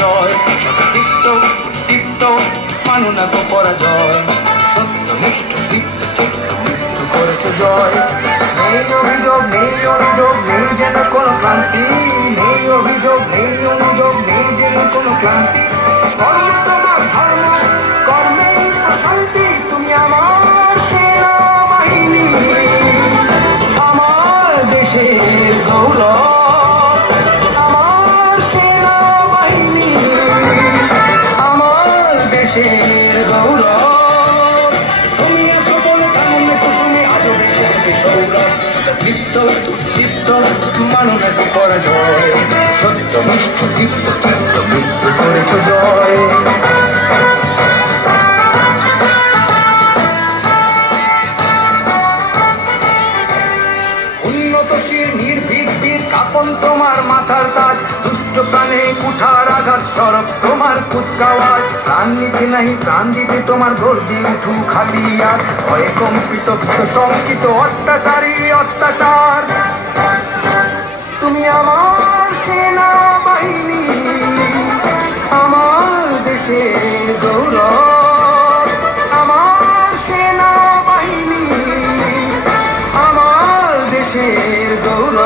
জয়, দীপ্ত উদ্দীপ্ত মানো না তো পরাজয়, সত্যনিষ্ঠ দীপ্ত চিত্ত মৃত্যু করেছে জয়। নেই অভিযোগ নেই অনুযোগ নেই যেন কোনো ক্লান্তি, নেই অভিযোগ নেই অনুযোগ নেই যেন কোনো ক্লান্তি। কর্ম তোমার ধর্ম কর্মেই শান্তি, তুমি আমার সেনাবাহিনী, আমার দেশের গৌরব, আমার সেনাবাহিনী, আমার দেশের গৌরব। তুমি আছো বলে তেমন কুসুমে আজও বেশি সৌরভ, দীপ্ত উদ্দীপ্ত মানো না তো পরাজয়, সত্যনিষ্ঠ দীপ্ত চিত্ত মৃত্যু করেছ জয়। উন্নতশীল নির্ভীক বীর কাপন তোমার মাথার তাজ, দুষ্ট প্রাণে কুঠার আঘাত সরব তোমার কুচকাওয়াজ। প্রাণ নিতে নাই প্রাণ দিতে তোমার গর্জে উঠু খাটিয়ার, ভয়ে কম্পিত শঙ্কিত অত্যাচারী অত্যাচার। তুমি আমার সেনাবাহিনী, আমার দেশের গৌরব, আমার সেনাবাহিনী, আমার দেশের গৌরব।